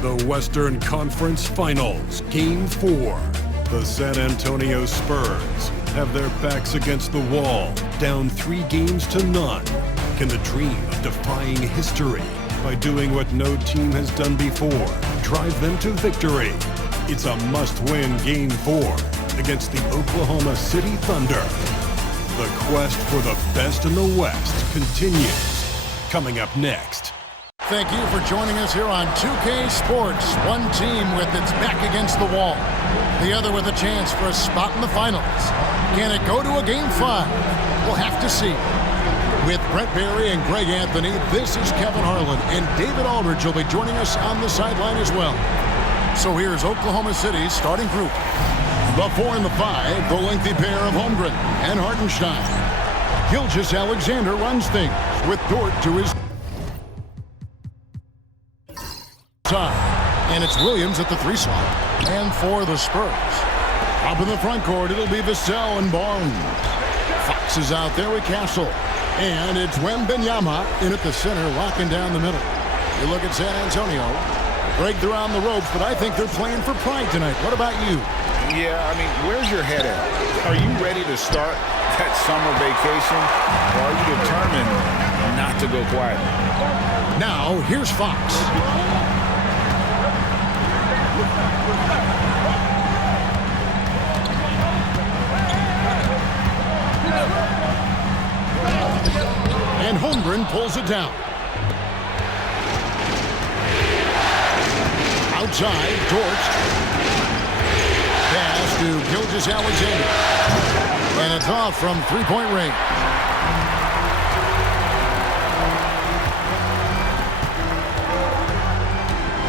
The Western Conference Finals, Game 4. The San Antonio Spurs have their backs against the wall, down 3 games to none. Can the dream of defying history by doing what no team has done before drive them to victory? It's a must-win Game 4 against the Oklahoma City Thunder. The quest for the best in the West continues. Coming up next. Thank you for joining us here on 2K Sports. One team with its back against the wall, the other with a chance for a spot in the finals. Can it go to a Game 5? We'll have to see. With Brent Barry and Greg Anthony, this is Kevin Harlan, and David Aldridge will be joining us on the sideline as well. So here's Oklahoma City's starting group. The 4 and the 5, the lengthy pair of Holmgren and Hartenstein. Gilgeous-Alexander runs things with Dort to his side. And it's Williams at the 3 slot. And for the Spurs, up in the front court, it'll be Vassell and Barnes. Fox is out there with Castle. And it's Wembanyama in at the center, locking down the middle. You look at San Antonio. Greg, they're on the ropes, but I think they're playing for pride tonight. What about you? Yeah, I mean, where's your head at? Are you ready to start that summer vacation? Or are you determined not to go quiet? Now, here's Fox. And Holmgren pulls it down. Outside, Dort. Pass to Gilgeous-Alexander. And it's off from three-point range.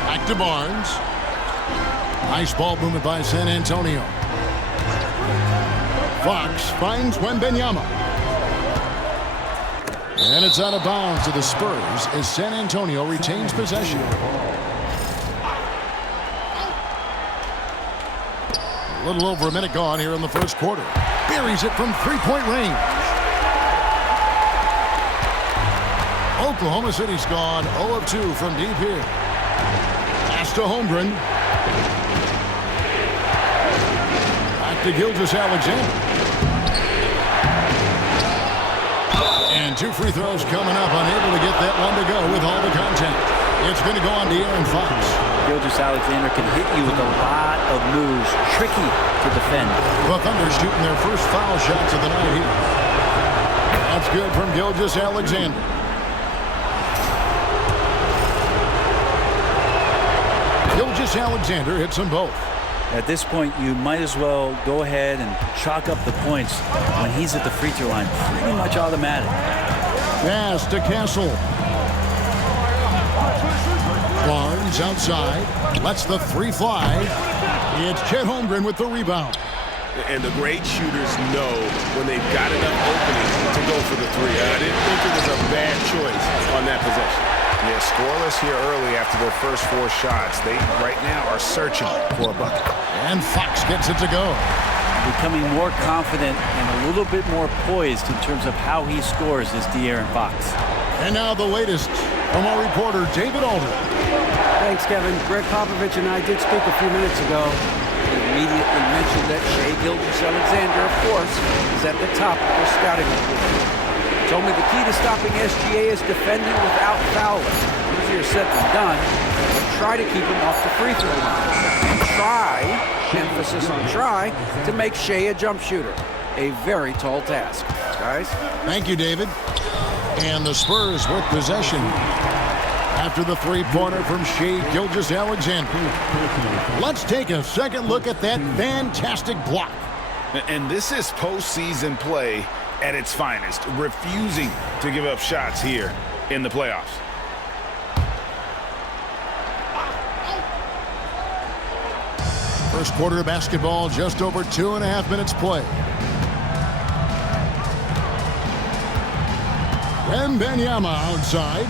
Back to Barnes. Nice ball movement by San Antonio. Fox finds Wembanyama. And it's out of bounds to the Spurs as San Antonio retains possession. A little over a minute gone here in the first quarter. Buries it from three-point range. Oklahoma City's gone 0 of 2 from deep here. Pass to Holmgren. Back to Gilgeous-Alexander. And 2 free throws coming up, unable to get that one to go with all the contact. It's going to go on to Aaron Fox. Gilgeous-Alexander can hit you with a lot of moves. Tricky to defend. The Thunder shooting their first foul shots of the night here. That's good from Gilgeous-Alexander. Gilgeous-Alexander hits them both. At this point, you might as well go ahead and chalk up the points when he's at the free throw line. Pretty much automatic. Pass to Castle. Barnes outside. Lets the 3 fly. It's Chet Holmgren with the rebound. And the great shooters know when they've got enough opening to go for the 3. I didn't think it was a bad choice on that possession. Yeah, scoreless here early after their first 4 shots. They, right now, are searching for a bucket. And Fox gets it to go. Becoming more confident and a little bit more poised in terms of how he scores is De'Aaron Fox. And now the latest from our reporter, David Aldridge. Thanks, Kevin. Greg Popovich and I did speak a few minutes ago. He immediately mentioned that Shai Gilgeous-Alexander, of course, is at the top of the scouting report. He told me the key to stopping SGA is defending without fouling. Easier said than done, but try to keep him off the free throw line. And try, emphasis on try, to make Shai a jump shooter. A very tall task. Guys? Thank you, David. And the Spurs with possession after the 3-pointer from Shai Gilgeous-Alexander. Let's take a second look at that fantastic block. And this is postseason play at its finest, refusing to give up shots here in the playoffs. First quarter of basketball, just over 2.5 minutes play. Wembanyama outside.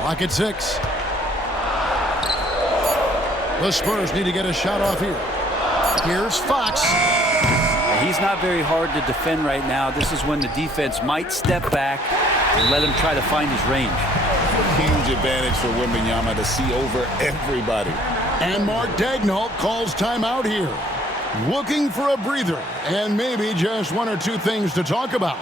Clock at 6. The Spurs need to get a shot off here. Here's Fox. He's not very hard to defend right now. This is when the defense might step back and let him try to find his range. Huge advantage for Wembanyama to see over everybody. And Mark Daigneault calls timeout here. Looking for a breather and maybe just one or two things to talk about.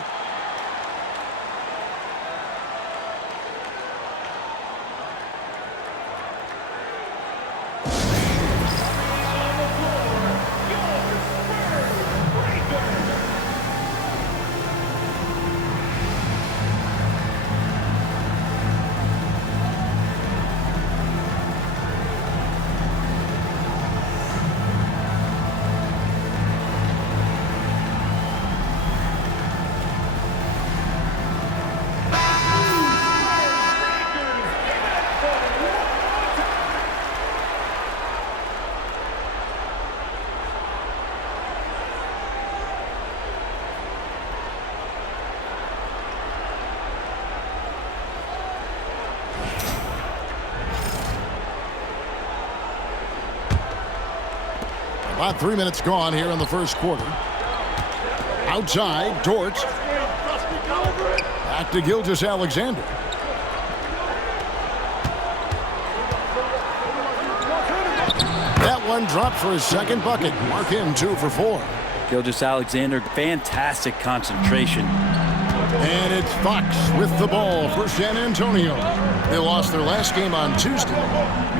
About 3 minutes gone here in the first quarter. Outside, Dort. Back to Gilgeous-Alexander. That one dropped for his second bucket. Mark him 2 for 4. Gilgeous-Alexander, fantastic concentration. And it's Fox with the ball for San Antonio. They lost their last game on Tuesday.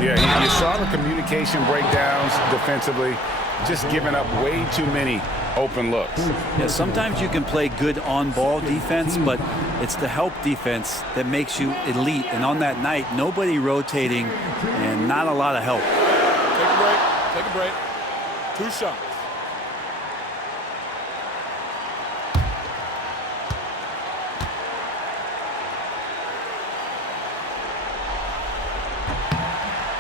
Yeah, you saw the communication breakdowns defensively, just giving up way too many open looks. Yeah, sometimes you can play good on-ball defense, but it's the help defense that makes you elite. And on that night, nobody rotating and not a lot of help. Take a break. Take a break. 2 shots.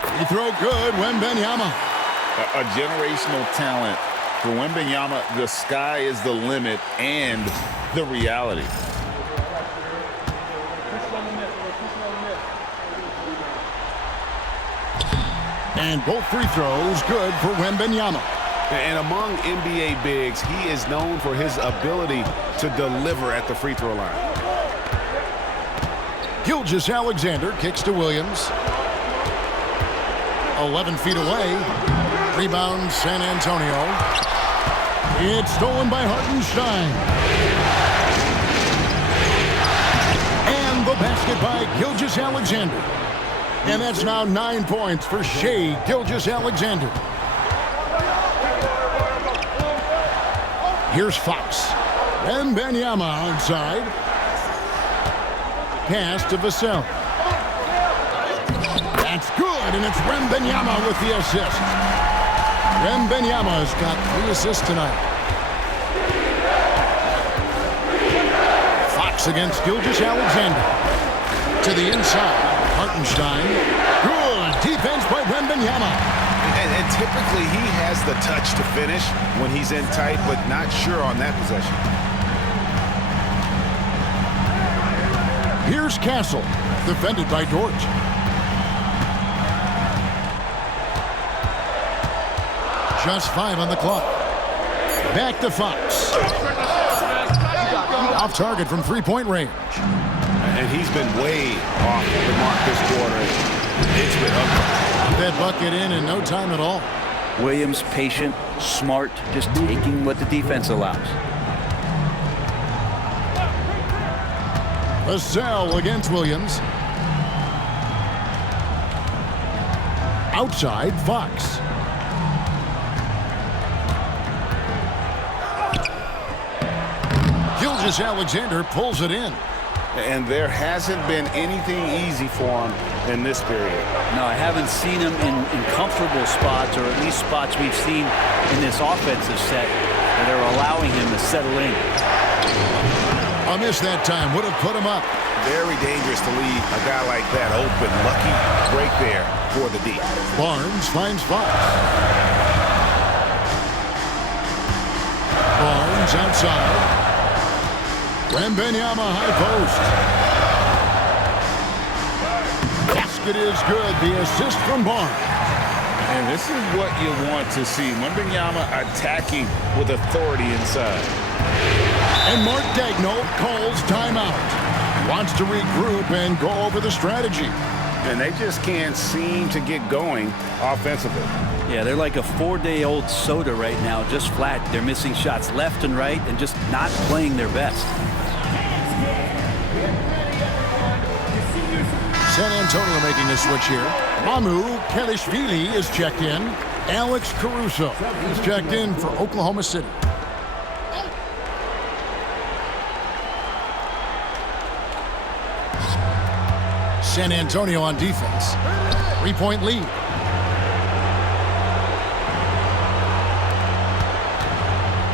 Free throw good, Wembanyama. A generational talent. For Wembanyama, the sky is the limit and the reality. And both free throws good for Wembanyama. And among NBA bigs, he is known for his ability to deliver at the free throw line. Gilgeous-Alexander kicks to Williams. 11 feet away. Rebound, San Antonio. It's stolen by Hartenstein. And the basket by Gilgeous-Alexander. And that's now 9 points for Shai Gilgeous-Alexander. Here's Fox. Wembanyama outside. Pass to Vassell. That's good, and it's Wembanyama with the assist. Wembanyama's got 3 assists tonight. Fox against Gilgeous-Alexander. To the inside. Hartenstein. Good defense by Wembanyama. And typically he has the touch to finish when he's in tight, but not sure on that possession. Here's Castle. Defended by Dort. Just 5 on the clock. Back to Fox. Off target from three-point range. And he's been way off the mark this quarter. It's been ugly. That bucket in no time at all. Williams, patient, smart, just taking what the defense allows. Vassell against Williams. Outside, Fox. Gilgeous-Alexander pulls it in. And there hasn't been anything easy for him in this period. No, I haven't seen him in comfortable spots, or at least spots we've seen in this offensive set that are allowing him to settle in. A miss that time would have put him up. Very dangerous to leave a guy like that open. Lucky break there for the D. Barnes finds Fox. Barnes outside. Wembanyama high post. Basket is good. The assist from Barnes. And this is what you want to see. Wembanyama attacking with authority inside. And Mark Daigneault calls timeout. Wants to regroup and go over the strategy. And they just can't seem to get going offensively. Yeah, they're like a 4-day-old soda right now, just flat. They're missing shots left and right and just not playing their best. San Antonio making a switch here. Mamu Kelishvili is checked in. Alex Caruso is checked in for Oklahoma City. San Antonio on defense. 3-point lead.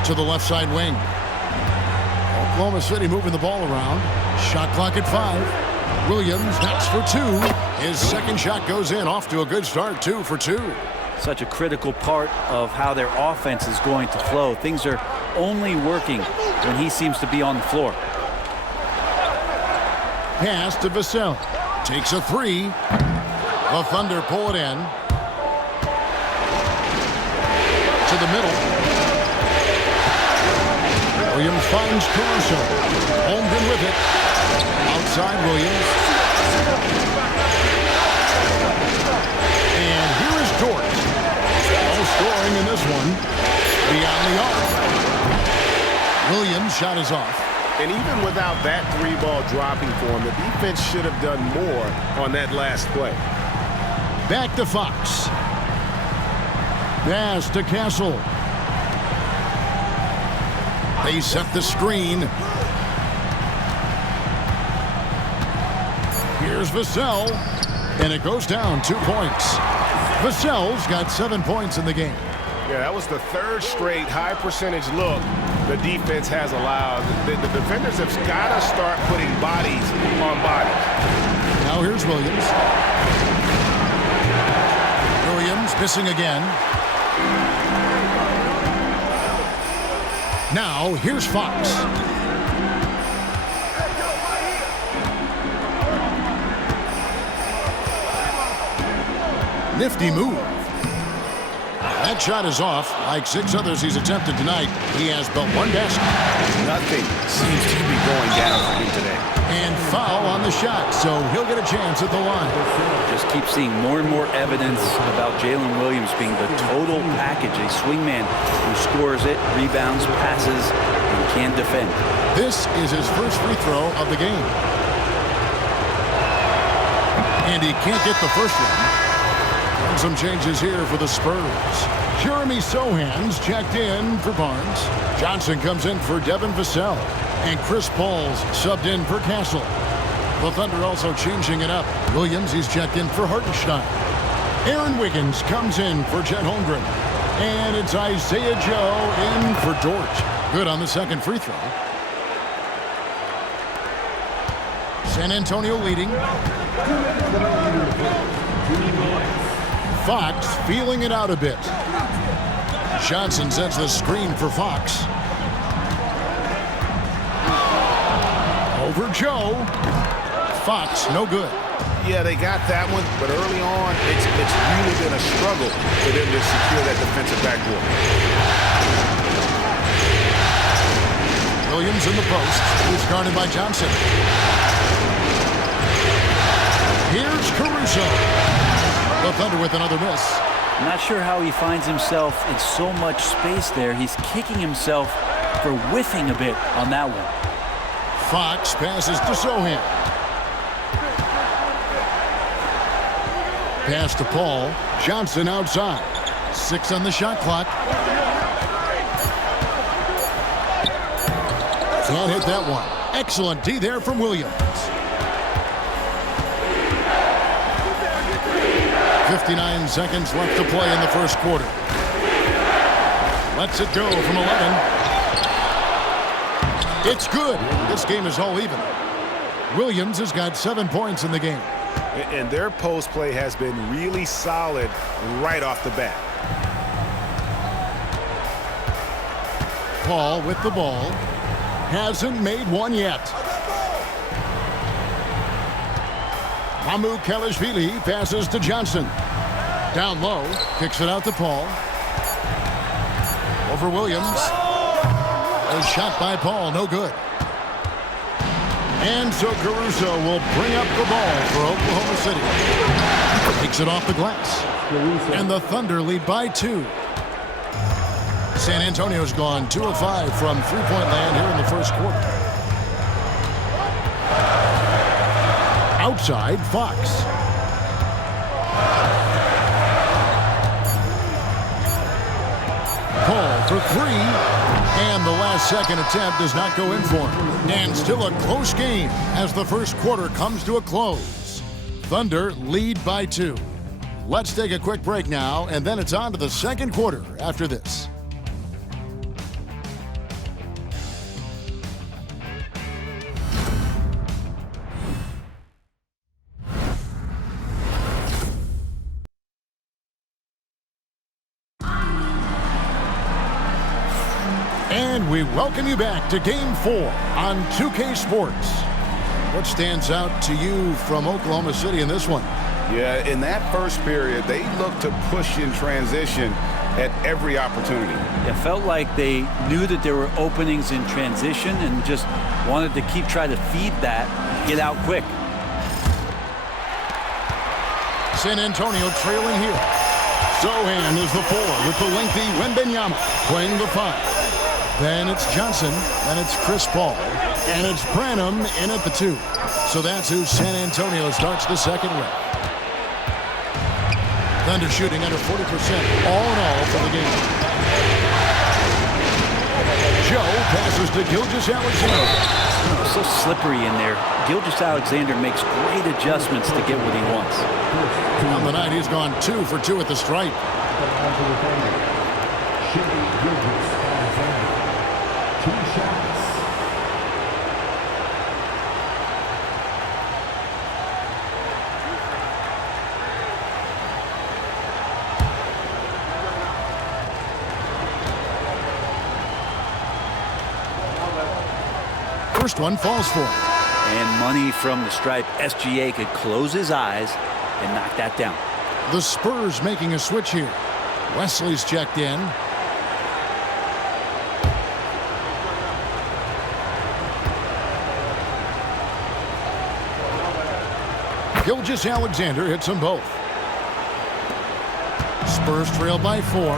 To the left side wing. Oklahoma City moving the ball around. Shot clock at 5. Williams knocks for 2. His second shot goes in. Off to a good start. 2 for 2. Such a critical part of how their offense is going to flow. Things are only working when he seems to be on the floor. Pass to Vassell. Takes a 3. The Thunder pull it in. To the middle. Williams finds Caruso. Holmgren with it. Outside Williams. And here is Dort. No scoring in this one. Beyond the arc. Williams' shot is off. And even without that 3-ball dropping for him, the defense should have done more on that last play. Back to Fox. Pass to Castle. They set the screen. Here's Vassell. And it goes down 2 points. Vassell's got 7 points in the game. Yeah, that was the 3rd straight high percentage look the defense has allowed. The defenders have got to start putting bodies on bodies. Now here's Williams. Williams missing again. Now here's Fox. Nifty move. That shot is off. Like 6 others he's attempted tonight, he has but 1 basket. Nothing seems to be going down for him today. And foul on the shot, so he'll get a chance at the line. Just keep seeing more and more evidence about Jalen Williams being the total package, a swingman who scores it, rebounds, passes, and can defend. This is his first free throw of the game. And he can't get the first one. And some changes here for the Spurs. Jeremy Sohan's checked in for Barnes. Johnson comes in for Devin Vassell. And Chris Paul's subbed in for Castle. The Thunder also changing it up. Williams, he's checked in for Hartenstein. Aaron Wiggins comes in for Chet Holmgren. And it's Isaiah Joe in for Dort. Good on the second free throw. San Antonio leading. Fox feeling it out a bit. Johnson sets the screen for Fox. Over Joe. Fox, no good. Yeah, they got that one, but early on, it's really been a struggle for them to secure that defensive backboard. Williams in the post. Who's guarded by Johnson. Here's Caruso. The Thunder with another miss. I'm not sure how he finds himself in so much space there. He's kicking himself for whiffing a bit on that one. Fox passes to Sohan. Pass to Paul. Johnson outside. 6 on the shot clock. Can't hit that one. Excellent D there from Williams. 59 seconds left to play in the first quarter. Lets it go from 11. It's good. This game is all even. Williams has got 7 points in the game. And their post play has been really solid right off the bat. Paul with the ball. Hasn't made one yet. Mamu Kelishvili passes to Johnson. Down low, kicks it out to Paul. Over Williams. A shot by Paul, no good. And so Caruso will bring up the ball for Oklahoma City. Takes it off the glass. And the Thunder lead by 2. San Antonio's gone 2 of 5 from three-point land here in the first quarter. Outside, Fox. Paul for 3. And the last second attempt does not go in for him. And still a close game as the first quarter comes to a close. Thunder lead by 2. Let's take a quick break now, and then it's on to the second quarter after this. And we welcome you back to Game 4 on 2K Sports. What stands out to you from Oklahoma City in this one? Yeah, in that first period, they looked to push in transition at every opportunity. It felt like they knew that there were openings in transition and just wanted to keep trying to feed that, get out quick. San Antonio trailing here. Sohan is the 4 with the lengthy Wembanyama playing the 5. Then it's Johnson, and it's Chris Paul, and it's Branham in at the 2. So that's who San Antonio starts the second with. Thunder shooting under 40% all in all for the game. Joe passes to Gilgeous-Alexander. Oh, so slippery in there. Gilgeous-Alexander makes great adjustments to get what he wants. On the night, he's gone 2 for 2 at the stripe. First one falls for him. And money from the stripe. SGA could close his eyes and knock that down. The Spurs making a switch here. Wesley's checked in. Gilgeous-Alexander hits them both. Spurs trail by 4.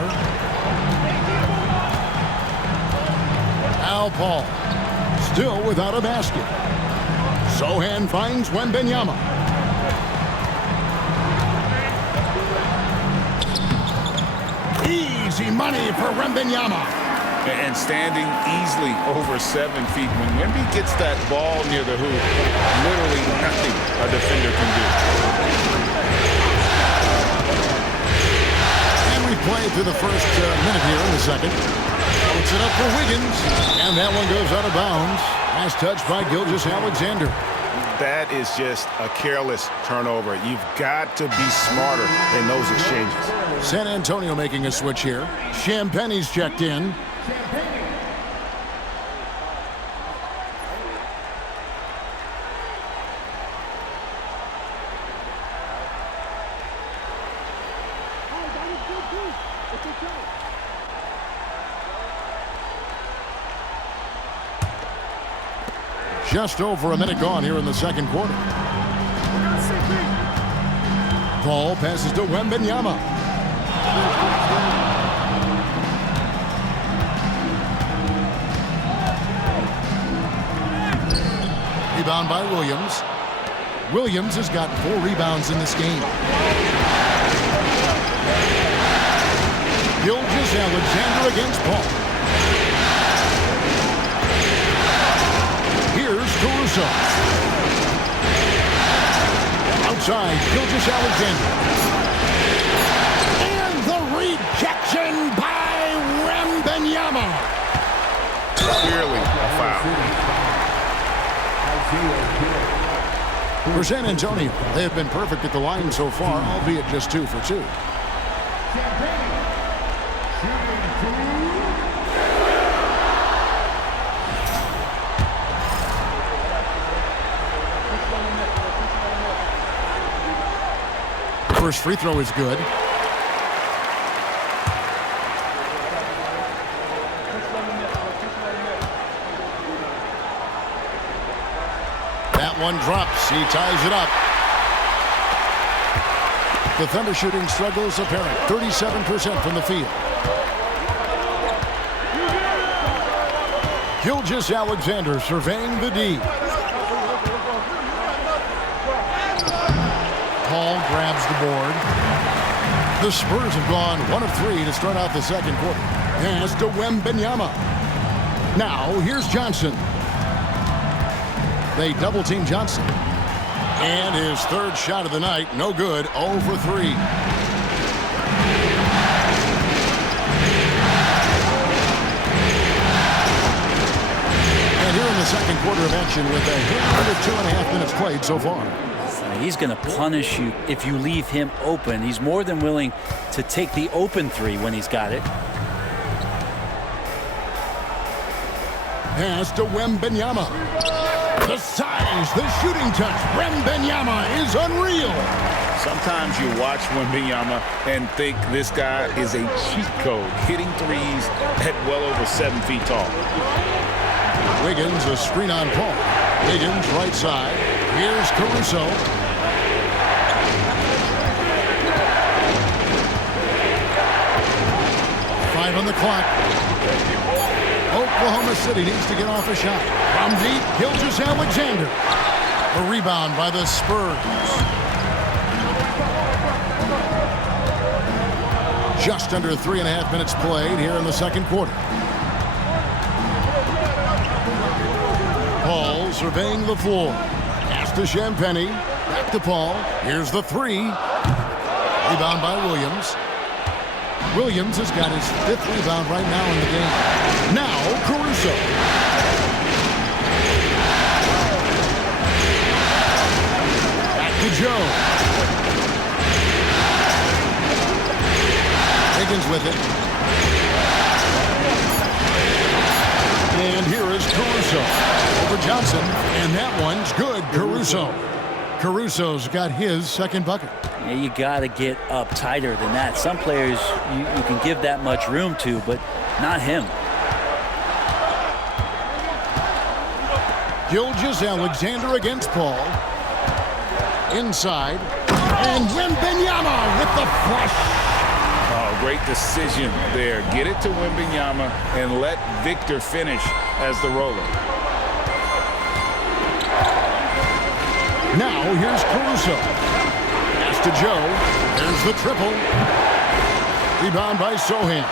Al Paul. Still without a basket. Sohan finds Wembanyama. Easy money for Wembanyama. And standing easily over 7 feet. When Wemby gets that ball near the hoop, literally nothing a defender can do. And we play through the first minute here in the second. Puts it up for Wiggins, and that one goes out of bounds. Nice touch by Gilgeous-Alexander. That is just a careless turnover. You've got to be smarter in those exchanges. San Antonio making a switch here. Champagne's checked in. Just over a minute gone here in the second quarter. Paul passes to Wembanyama. Rebound by Williams. Williams has got 4 rebounds in this game. Gilgeous-Alexander against Paul. Here's Caruso. Outside, Gilgeous-Alexander. And the rejection by Wembanyama. Clearly a foul. For San Antonio, they have been perfect at the line so far, albeit just 2 for 2. First free throw is good. one drops. He ties it up. The Thunder shooting struggles apparent. 37% from the field. Gilgeous-Alexander surveying the D. Paul grabs the board. The Spurs have gone 1 of 3 to start out the second quarter. Pass to Wembanyama. Now here's Johnson. They double team Johnson. And his third shot of the night, no good, 0 for 3. And here in the second quarter of action with a hit under 2.5 minutes played so far. He's going to punish you if you leave him open. He's more than willing to take the open three when he's got it. Pass to Wembanyama. The size, the shooting touch. Wembanyama is unreal. Sometimes you watch Wembanyama and think this guy is a cheat code, hitting threes at well over 7 feet tall. Wiggins, a screen on Paul. Wiggins, right side. Here's Caruso. Five on the clock. Oklahoma City needs to get off a shot. From deep, Gilgeous-Alexander. A rebound by the Spurs. Just under 3.5 minutes played here in the second quarter. Paul surveying the floor. Pass to Champagnie. Back to Paul. Here's the three. Rebound by Williams. Williams has got his 5th rebound right now in the game. Now Caruso. Back to Joe. Higgins with it. And here is Caruso. Over Johnson. And that one's good. Caruso. Caruso's got his second bucket. Yeah, you got to get up tighter than that. Some players you can give that much room to, but not him. Gilgeous-Alexander against Paul. Inside. And Wembanyama with the flush. Oh, great decision there. Get it to Wembanyama and let Victor finish as the roller. Now here's Caruso. Pass to Joe. There's the triple. Rebound by Sohan.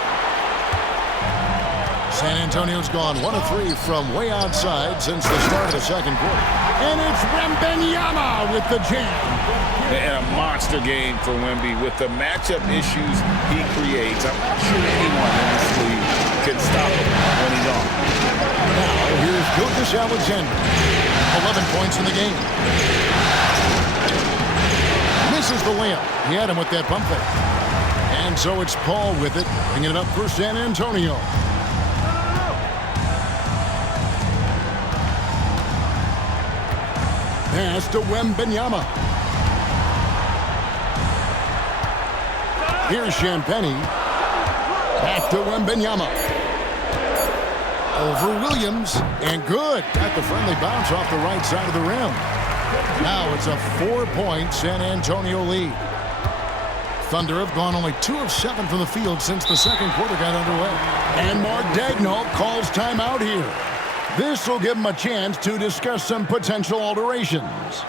San Antonio's gone 1 of 3 from way outside since the start of the second quarter. And it's Wembanyama with the jam. And a monster game for Wemby with the matchup issues he creates. I'm not sure anyone in this league can stop him when he's on. Now here's Gilgeous-Alexander. 11 points in the game. Misses the layup. He had him with that pump fake. And so it's Paul with it, bringing it up for San Antonio. Pass to Wembanyama. Here's Champagnie. Back to Wembanyama. Over Williams. And good. Got the friendly bounce off the right side of the rim. Now it's a 4-point San Antonio lead. Thunder have gone only 2 of 7 from the field since the second quarter got underway. And Mark Daigneault calls timeout here. This will give him a chance to discuss some potential alterations.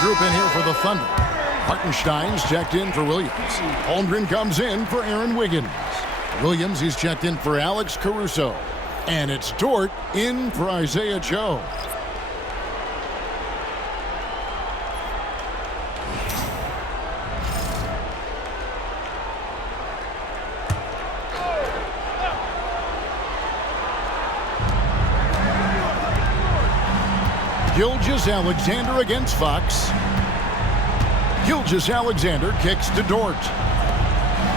Group in here for the Thunder. Hartenstein's checked in for Williams. Holmgren comes in for Aaron Wiggins. Williams, he's checked in for Alex Caruso. And it's Dort in for Isaiah Joe. Gilgeous-Alexander against Fox. Gilgeous-Alexander kicks to Dort.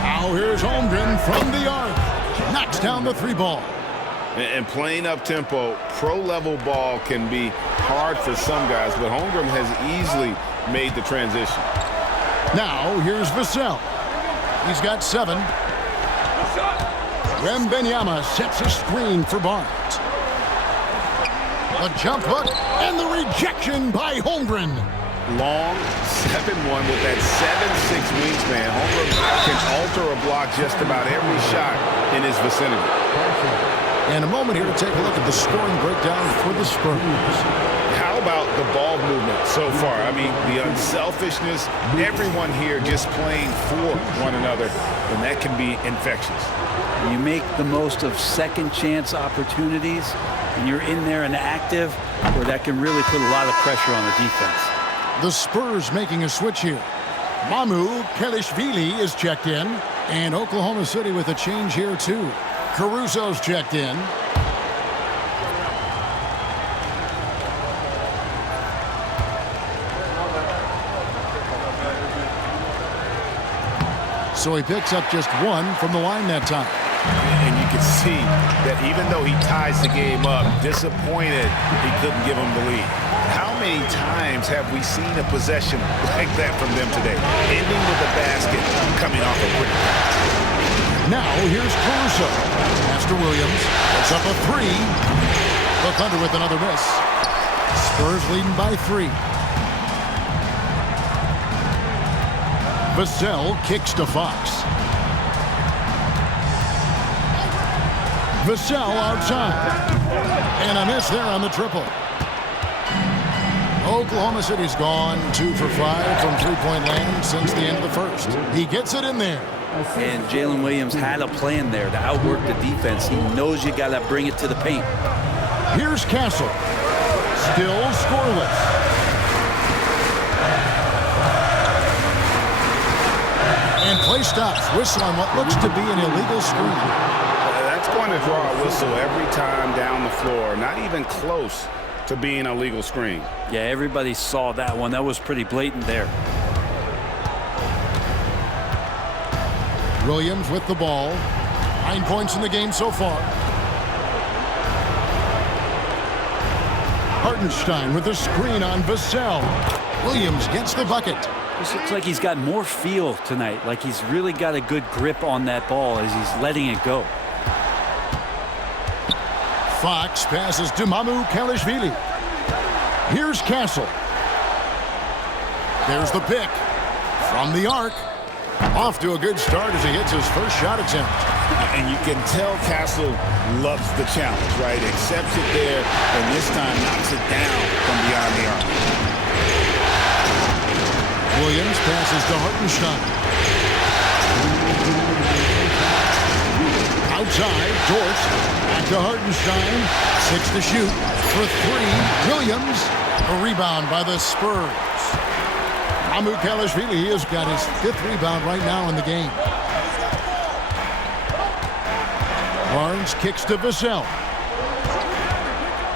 Now here's Holmgren from the arc. Knocks down the 3-ball. And playing up-tempo, pro-level ball can be hard for some guys, but Holmgren has easily made the transition. Now here's Vassell. He's got 7. Wembanyama sets a screen for Barnes. A jump hook and the rejection by Holmgren. Long 7-1 with that 7'6" wingspan. Holmgren can alter a block just about every shot in his vicinity. And a moment here to take a look at the scoring breakdown for the Spurs. How about the ball movement so far? I mean, the unselfishness, everyone here just playing for one another, and that can be infectious. You make the most of second chance opportunities, and you're in there and active, where that can really put a lot of pressure on the defense. The Spurs making a switch here. Mamu Kelishvili is checked in, and Oklahoma City with a change here too. Caruso's checked in. So he picks up just 1 from the line that time. And you can see that even though he ties the game up, disappointed he couldn't give him the lead. How many times have we seen a possession like that from them today, ending with a basket coming off a quick pass? Now here's Caruso. Master Williams puts up a 3. The Thunder with another miss. Spurs leading by 3. Vassell kicks to Fox. Vassell outside. And a miss there on the triple. Oklahoma City's gone 2 for 5 from three-point land since the end of the first. He gets it in there. And Jalen Williams had a plan there to outwork the defense. He knows you got to bring it to the paint. Here's Castle. Still scoreless. And play stops. Whistle on what looks to be an illegal screen. That's going to draw a whistle every time down the floor. Not even close to being a legal screen. Yeah, everybody saw that one. That was pretty blatant there. Williams with the ball. 9 points in the game so far. Hartenstein with the screen on Vassell. Williams gets the bucket. This looks like he's got more feel tonight, like he's really got a good grip on that ball as he's letting it go. Fox passes to Mamu Kelishvili. Here's Castle. There's the pick from the arc. Off to a good start as he hits his first shot attempt. And you can tell Castle loves the challenge, right? Accepts it there, and this time knocks it down from beyond the arc. Williams passes to Hartenstein. Outside, Dort. Back to Hartenstein. 6 to shoot for 3. Williams. A rebound by the Spurs. Mamu Kelishvili has got his 5th rebound right now in the game. Barnes kicks to Vassell.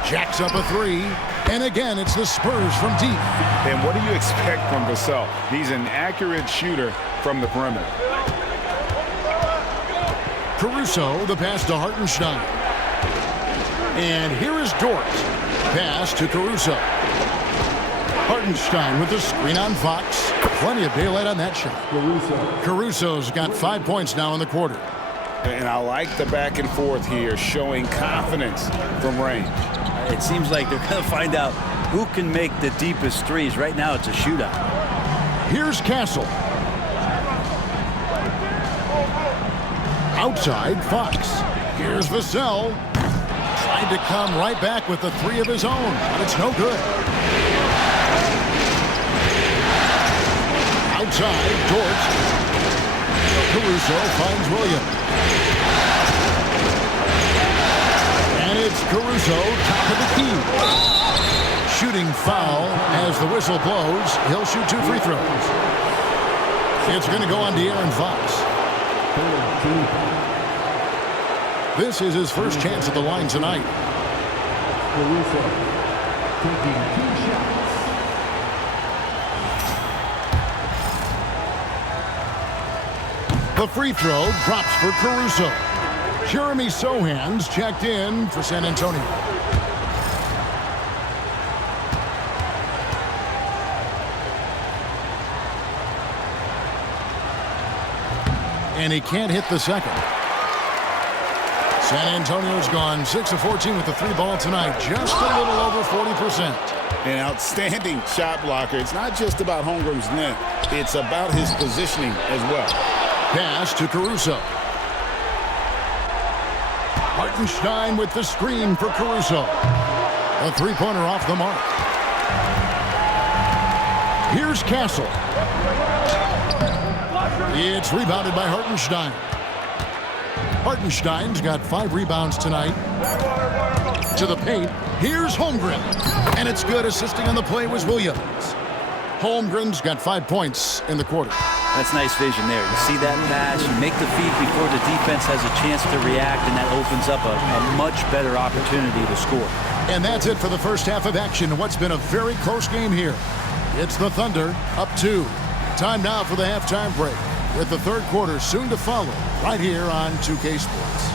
Jacks up a 3. And again, it's the Spurs from deep. And what do you expect from Vassell? He's an accurate shooter from the perimeter. Caruso, the pass to Hartenstein. And here is Dort. Pass to Caruso. Hartenstein with the screen on Fox. Plenty of daylight on that shot. Caruso's got 5 points now in the quarter. And I like the back and forth here, showing confidence from range. It seems like they're going to find out who can make the deepest threes. Right now, it's a shootout. Here's Castle. Outside, Fox. Here's Vassell. Tried to come right back with the 3 of his own, but it's no good. Outside, Dort. Caruso finds Williams. And it's Caruso, top of the key. Shooting foul as the whistle blows. He'll shoot 2 free throws. It's going to go on De'Aaron Fox. This is his first chance at the line tonight. The free throw drops for Caruso. Jeremy Sohan's checked in for San Antonio. And he can't hit the second. San Antonio's gone 6 of 14 with the three ball tonight, just a little over 40%. An outstanding shot blocker. It's not just about Holmgren's net. It's about his positioning as well. Pass to Caruso. Hartenstein with the screen for Caruso. A three-pointer off the mark. Here's Castle. It's rebounded by Hartenstein. Hartenstein's got 5 rebounds tonight. To the paint. Here's Holmgren. And it's good. Assisting on the play was Williams. Holmgren's got 5 points in the quarter. That's nice vision there. You see that pass, you make the feed before the defense has a chance to react, and that opens up a much better opportunity to score. And that's it for the first half of action. What's been a very close game here. It's the Thunder up 2. Time now for the halftime break, with the third quarter soon to follow right here on 2K Sports.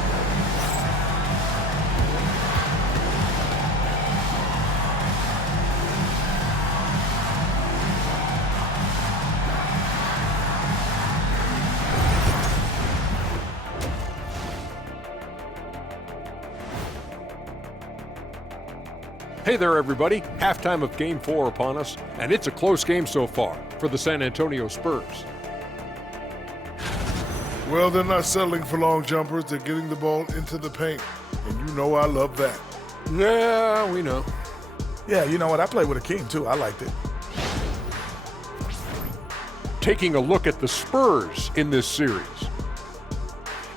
Hey there, everybody. Halftime of Game 4 upon us, and it's a close game so far for the San Antonio Spurs. Well, they're not settling for long jumpers. They're getting the ball into the paint, and you know I love that. Yeah, we know. Yeah, you know what? I played with Akeem, too. I liked it. Taking a look at the Spurs in this series.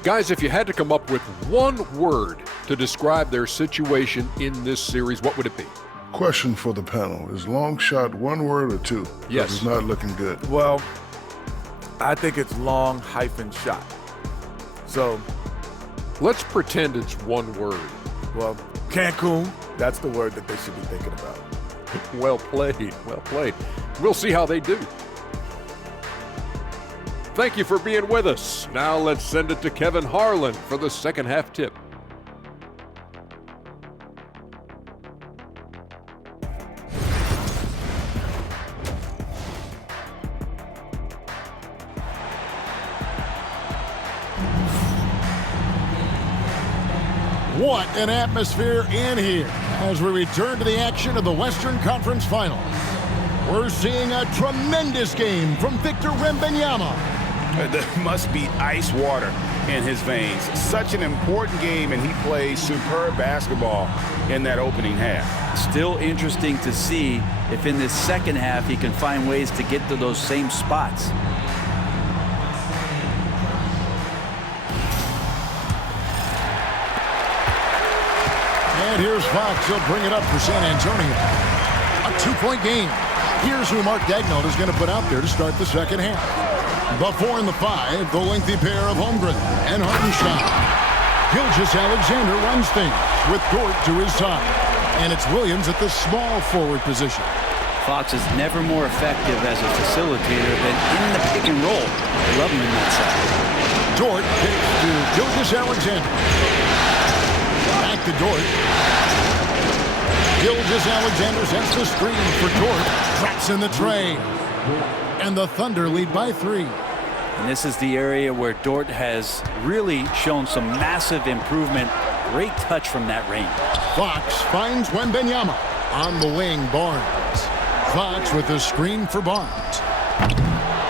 Guys, if you had to come up with one word to describe their situation in this series, what would it be? Question for the panel. Is long shot one word or two? Yes. It's not looking good. Well, I think it's long -shot. So, let's pretend it's one word. Well, Cancun, that's the word that they should be thinking about. Well played, well played. We'll see how they do. Thank you for being with us. Now let's send it to Kevin Harlan for the second half tip. What an atmosphere in here as we return to the action of the Western Conference Finals. We're seeing a tremendous game from Victor Wembanyama. There must be ice water in his veins. Such an important game, and he plays superb basketball in that opening half. Still interesting to see if in this second half he can find ways to get to those same spots. And here's Fox. He'll bring it up for San Antonio. A 2-point game. Here's who Mark Daigneault is going to put out there to start the second half. The 4 and the 5, the lengthy pair of Holmgren and Hartenstein. Gilgeous-Alexander runs things with Dort to his side. And it's Williams at the small forward position. Fox is never more effective as a facilitator than in the pick and roll. I love him in that side. Dort kicks to Gilgeous-Alexander. Back to Dort. Gilgeous-Alexander sets the screen for Dort. Traps in the tray. And the Thunder lead by 3. And this is the area where Dort has really shown some massive improvement. Great touch from that range. Fox finds Wembanyama. On the wing, Barnes. Fox with the screen for Barnes.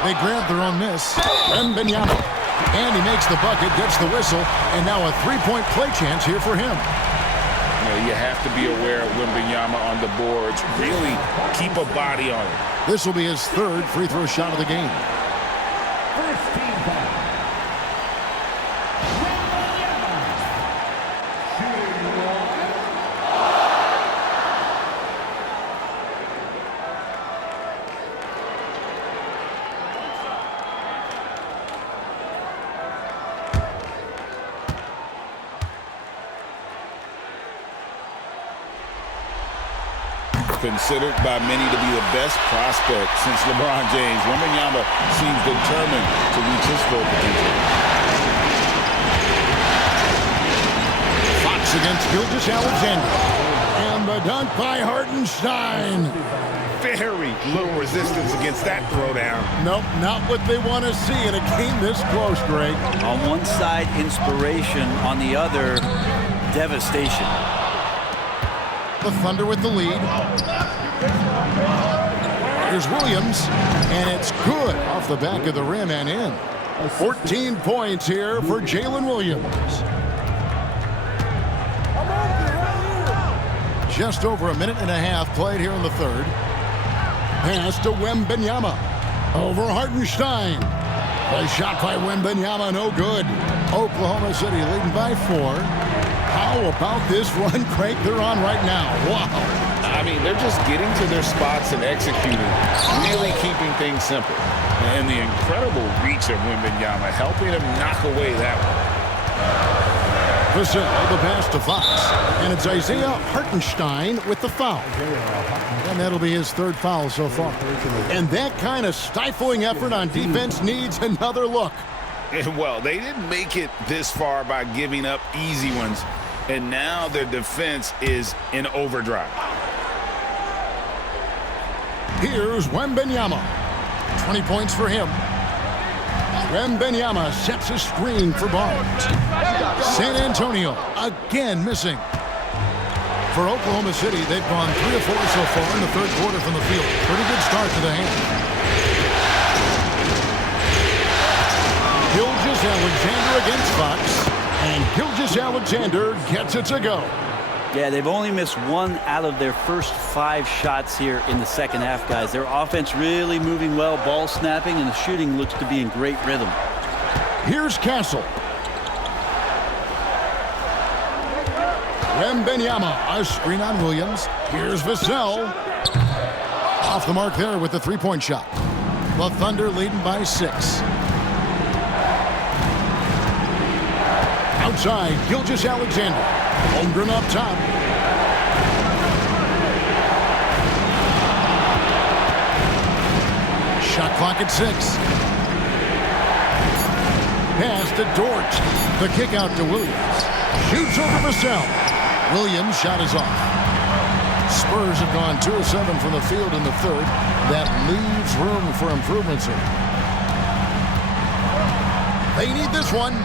They grab their own miss. Wembanyama. And he makes the bucket, gets the whistle, and now a 3-point play chance here for him. You have to be aware of Wembanyama on the boards. Really keep a body on it. This will be his 3rd free throw shot of the game. First team foul. Considered by many to be the best prospect since LeBron James, Wembanyama seems determined to reach his full potential. Fox against Gilgeous-Alexander. And the dunk by Hartenstein. Very little resistance against that throwdown. Nope, not what they want to see in a game this close, Greg. On one side, inspiration. On the other, devastation. The Thunder with the lead. Here's Williams, and it's good off the back of the rim and in. 14 points here for Jalen Williams. Just over a minute and a half played here in the third. Pass to Wembanyama. Over Hartenstein. A shot by Wembanyama, no good. Oklahoma City leading by 4. How about this run, Craig, they're on right now? Wow. I mean, they're just getting to their spots and executing, really keeping things simple. And the incredible reach of Wembanyama, helping him knock away that one. Vassell, the pass to Fox. And it's Isaiah Hartenstein with the foul. And that'll be his third foul so far. And that kind of stifling effort on defense needs another look. Well, they didn't make it this far by giving up easy ones. And now their defense is in overdrive. Here's Wembanyama. 20 points for him. Wembanyama sets a screen for Barnes. San Antonio again missing. For Oklahoma City, they've gone 3 of 4 so far in the third quarter from the field. Pretty good start to the hand. Gilgeous-Alexander against Fox. And Gilgeous-Alexander gets it to go. Yeah, they've only missed 1 out of their first 5 shots here in the second half, guys. Their offense really moving well, ball snapping, and the shooting looks to be in great rhythm. Here's Castle. Wembanyama, a screen on Williams. Here's Vassell. Off the mark there with the three-point shot. The Thunder leading by 6. Outside, Gilgeous-Alexander. Holmgren up top. Shot clock at 6. Pass to Dort. The kick out to Williams. Shoots over Vassell. Williams' shot is off. Spurs have gone 2 of 7 from the field in the third. That leaves room for improvements here. They need this one.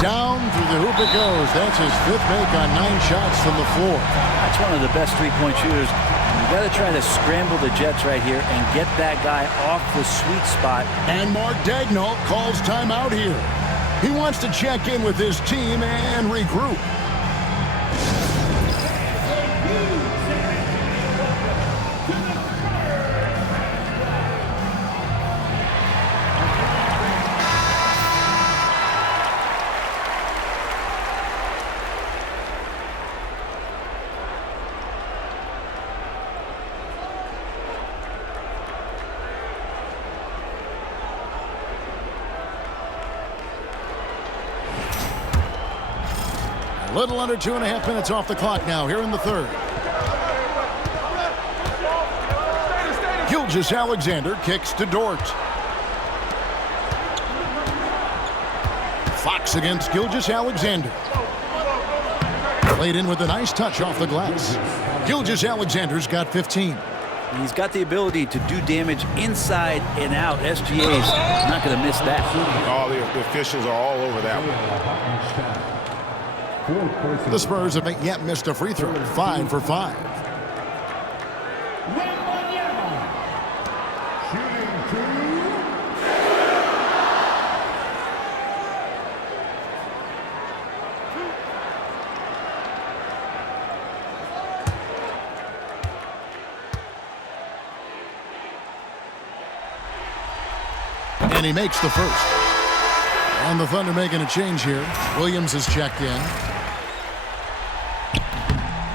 Down through the hoop it goes. That's his 5th make on 9 shots from the floor. That's one of the best three-point shooters. You got to try to scramble the Jets right here and get that guy off the sweet spot. And Mark Daigneault calls timeout here. He wants to check in with his team and regroup. A little under 2.5 minutes off the clock now here in the third. Gilgeous-Alexander kicks to Dort. Fox against Gilgeous-Alexander. Played in with a nice touch off the glass. Gilgeous-Alexander's got 15. He's got the ability to do damage inside and out. SGA's not going to miss that. All the officials are all over that one. The Spurs have not yet missed a free throw. 5 for 5. And he makes the first. And the Thunder making a change here. Williams has checked in.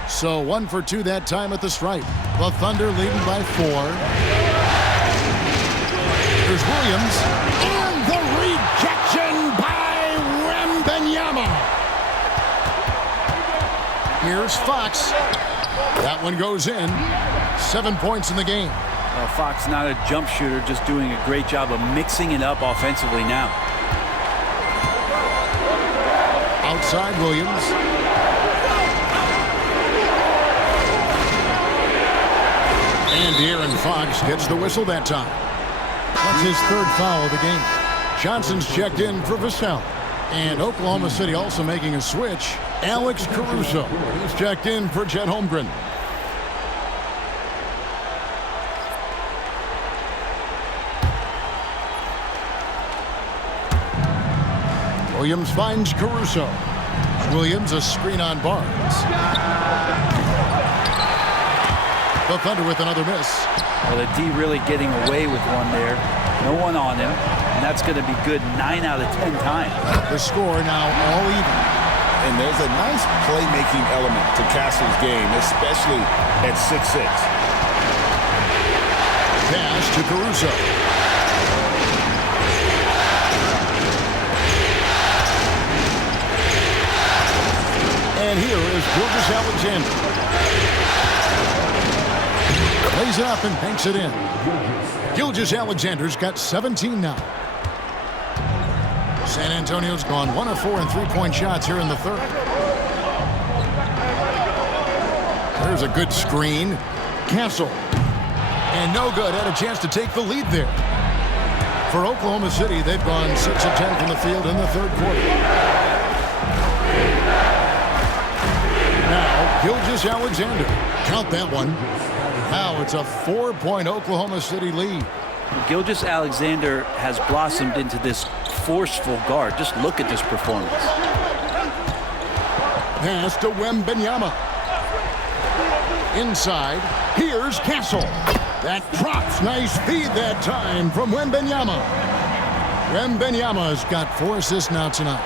So 1 for 2 that time at the stripe. The Thunder leading by 4. Here's Williams. And the rejection by Wembanyama. Here's Fox. That one goes in. 7 points in the game. Well, Fox not a jump shooter, just doing a great job of mixing it up offensively now. Outside Williams. And De'Aaron Fox gets the whistle that time. That's his 3rd foul of the game. Johnson's checked in for Vassell. And Oklahoma City also making a switch. Alex Caruso. He's checked in for Chet Holmgren. Williams finds Caruso. Williams a screen on Barnes. The Thunder with another miss. Well, the D really getting away with one there. No one on him. And that's going to be good 9 out of 10 times. The score now all even. And there's a nice playmaking element to Castle's game, especially at 6'6". Pass to Caruso. And here is Gilgeous Alexander. Lays it up and banks it in. Gilgeous Alexander's got 17 now. San Antonio's gone 1 of 4 in three-point shots here in the 3rd. There's a good screen. Castle. And no good. Had a chance to take the lead there. For Oklahoma City, they've gone 6 of 10 from the field in the 3rd quarter. Now, Gilgeous Alexander. Count that one. Now it's a 4-point Oklahoma City lead. Gilgeous Alexander has blossomed into this forceful guard. Just look at this performance. Pass to Wembanyama. Inside. Here's Castle. That drops. Nice feed that time from Wembanyama. Wembanyama's got 4 assists now tonight.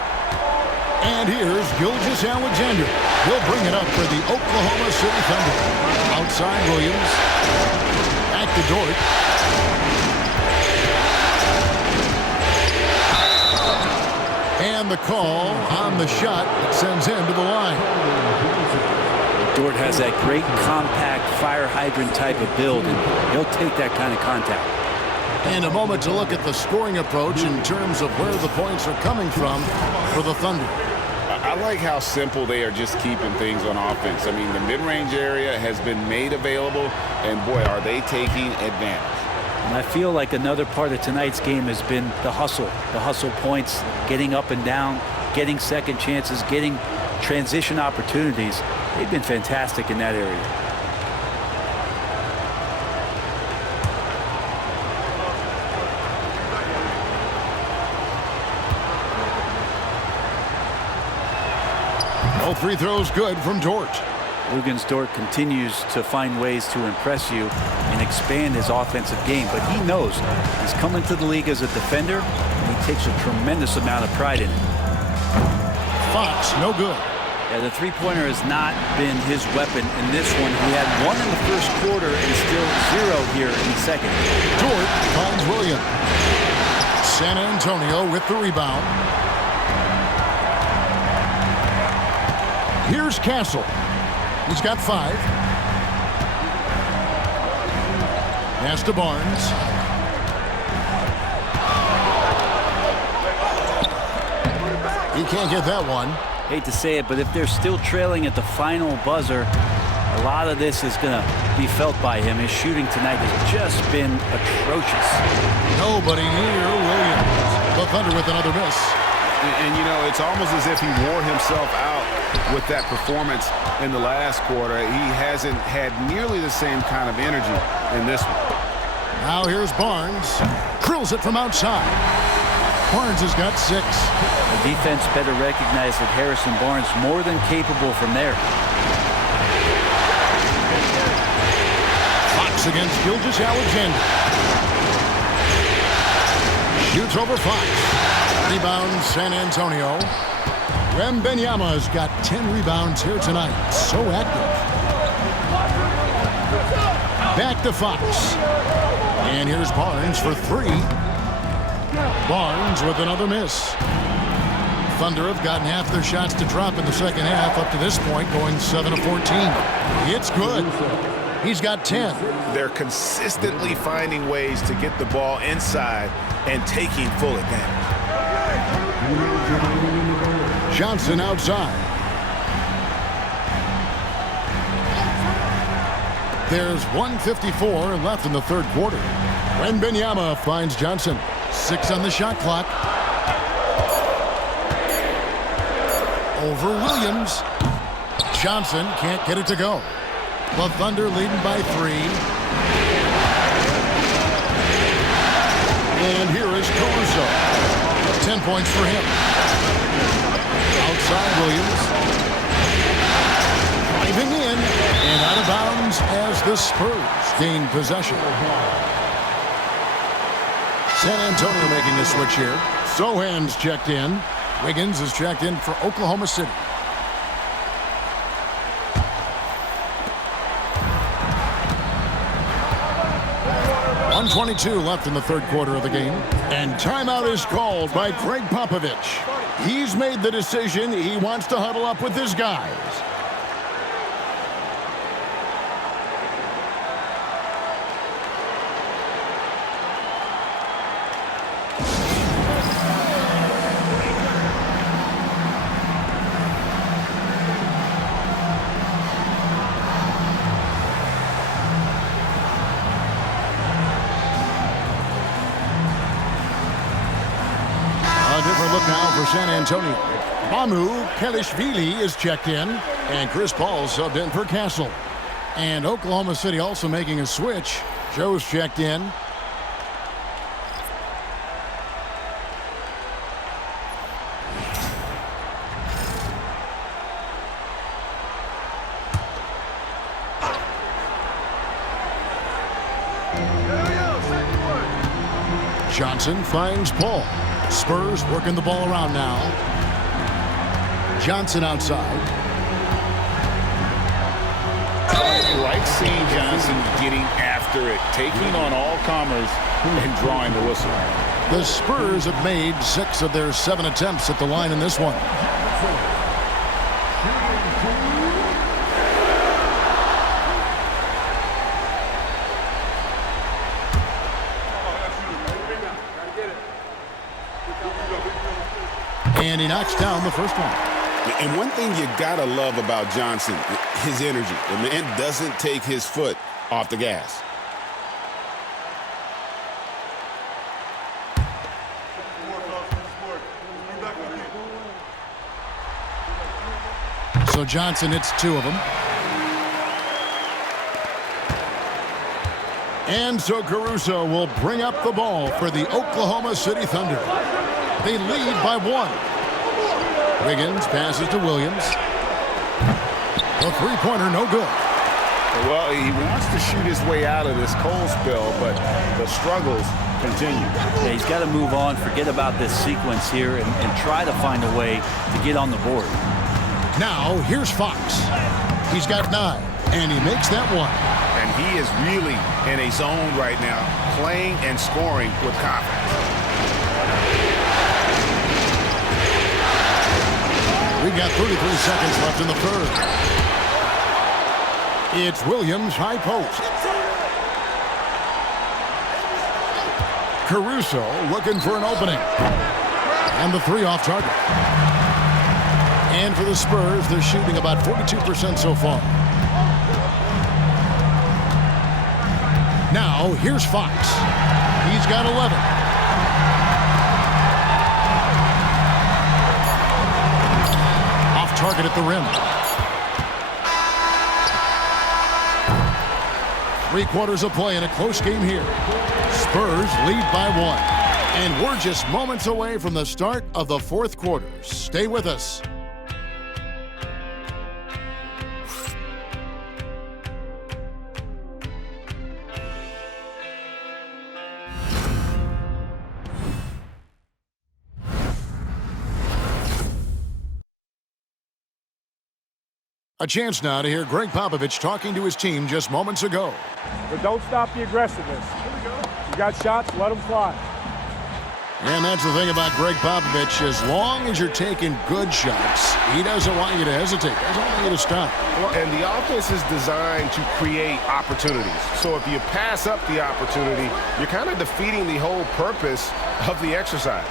And here's Gilgeous Alexander. He'll bring it up for the Oklahoma City Thunder. Outside Williams. Back to Dort. And the call on the shot that sends him to the line. Dort has that great compact fire hydrant type of build, and he'll take that kind of contact. And a moment to look at the scoring approach in terms of where the points are coming from for the Thunder. I like how simple they are just keeping things on offense. I mean, the mid-range area has been made available, and boy, are they taking advantage. And I feel like another part of tonight's game has been the hustle points, getting up and down, getting second chances, getting transition opportunities. They've been fantastic in that area. All 3 throws good from Dort. Luguentz Dort continues to find ways to impress you and expand his offensive game, but he knows he's coming to the league as a defender, and he takes a tremendous amount of pride in it. Fox, no good. Yeah, the three-pointer has not been his weapon in this one. He had 1 in the first quarter and still 0 here in the second. Dort finds Williams. San Antonio with the rebound. Here's Castle. He's got 5. Pass to Barnes. He can't get that one. Hate to say it, but if they're still trailing at the final buzzer, a lot of this is going to be felt by him. His shooting tonight has just been atrocious. Nobody near Williams. The Thunder with another miss. And you know, it's almost as if he wore himself out with that performance in the last quarter. He hasn't had nearly the same kind of energy in this one. Now here's Barnes. Drills it from outside. Barnes has got 6. The defense better recognize that Harrison Barnes more than capable from there. Fox against Gilgeous Alexander. Shoots over Fox. Rebound San Antonio. Wembanyama's got 10 rebounds here tonight. So active. Back to Fox. And here's Barnes for 3. Barnes with another miss. Thunder have gotten half their shots to drop in the second half up to this point, going 7 of 14. It's good. He's got 10. They're consistently finding ways to get the ball inside and taking full advantage. Johnson outside. There's 1:54 left in the third quarter. Wembanyama finds Johnson. 6 on the shot clock. Over Williams. Johnson can't get it to go. The Thunder leading by 3. And here is Caruso. 10 points for him. Outside Williams. Driving in and out of bounds as the Spurs gain possession. San Antonio making a switch here. Sohan's checked in. Wiggins is checked in for Oklahoma City. .122 left in the third quarter of the game. And timeout is called by Greg Popovich. He's made the decision. He wants to huddle up with his guys. San Antonio. Mamu Kelishvili is checked in, and Chris Paul subbed in for Castle. And Oklahoma City also making a switch. Joe's checked in. Johnson finds Paul. Spurs working the ball around now. Johnson outside. I like seeing Johnson getting after it, taking on all comers and drawing the whistle. The Spurs have made 6 of their 7 attempts at the line in this one. And he knocks down the first one. And one thing you gotta love about Johnson, his energy. The man doesn't take his foot off the gas. So Johnson hits 2 of them. And so Caruso will bring up the ball for the Oklahoma City Thunder. They lead by 1. Wiggins passes to Williams. The three-pointer no good. Well, he wants to shoot his way out of this cold spell, but the struggles continue. Yeah, he's got to move on, forget about this sequence here, and try to find a way to get on the board. Now, here's Fox. He's got 9, and he makes that one. And he is really in a zone right now, playing and scoring with confidence. We've got 33 seconds left in the third. It's Williams, high post. Caruso looking for an opening. And the 3 off target. And for the Spurs, they're shooting about 42% so far. Now, here's Fox. He's got 11. Target at the rim. 3 quarters of play in a close game here. Spurs lead by 1. And we're just moments away from the start of the fourth quarter. Stay with us. A chance now to hear Greg Popovich talking to his team just moments ago. But don't stop the aggressiveness. You got shots, let them fly. And that's the thing about Greg Popovich. As long as you're taking good shots, he doesn't want you to hesitate. Doesn't want you to stop. Well, and the offense is designed to create opportunities. So if you pass up the opportunity, you're kind of defeating the whole purpose of the exercise.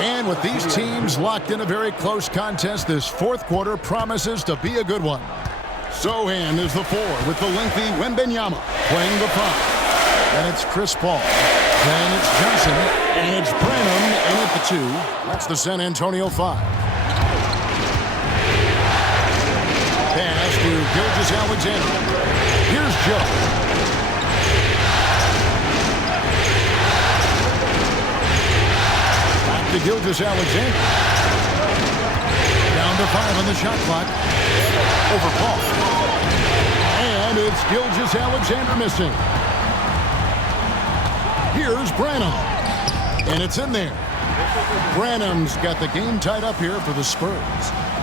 And with these teams locked in a very close contest, this fourth quarter promises to be a good one. Sochan is the 4 with the lengthy Wembanyama playing the 5. And it's Chris Paul. Then it's Johnson. And it's Branham in at the 2. That's the San Antonio 5. Pass to Gilgeous-Alexander. Here's Joe. Back to Gilgeous-Alexander. Down to 5 on the shot clock. Over Paul. And it's Gilgeous-Alexander missing. Here's Branham. And it's in there. Branham's got the game tied up here for the Spurs.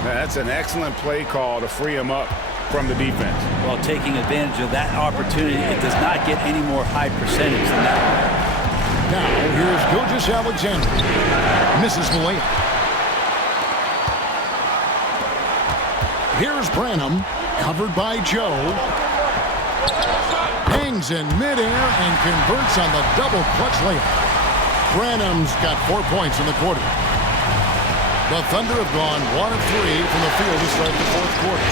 That's an excellent play call to free him up from the defense. Well, taking advantage of that opportunity, it does not get any more high percentage than that. Now, here's Gilgeous-Alexander. Misses the layup. Here's Branham, covered by Joe. Hangs in midair and converts on the double clutch layup. Branham's got 4 points in the quarter. The Thunder have gone 1 of 3 from the field to start the fourth quarter.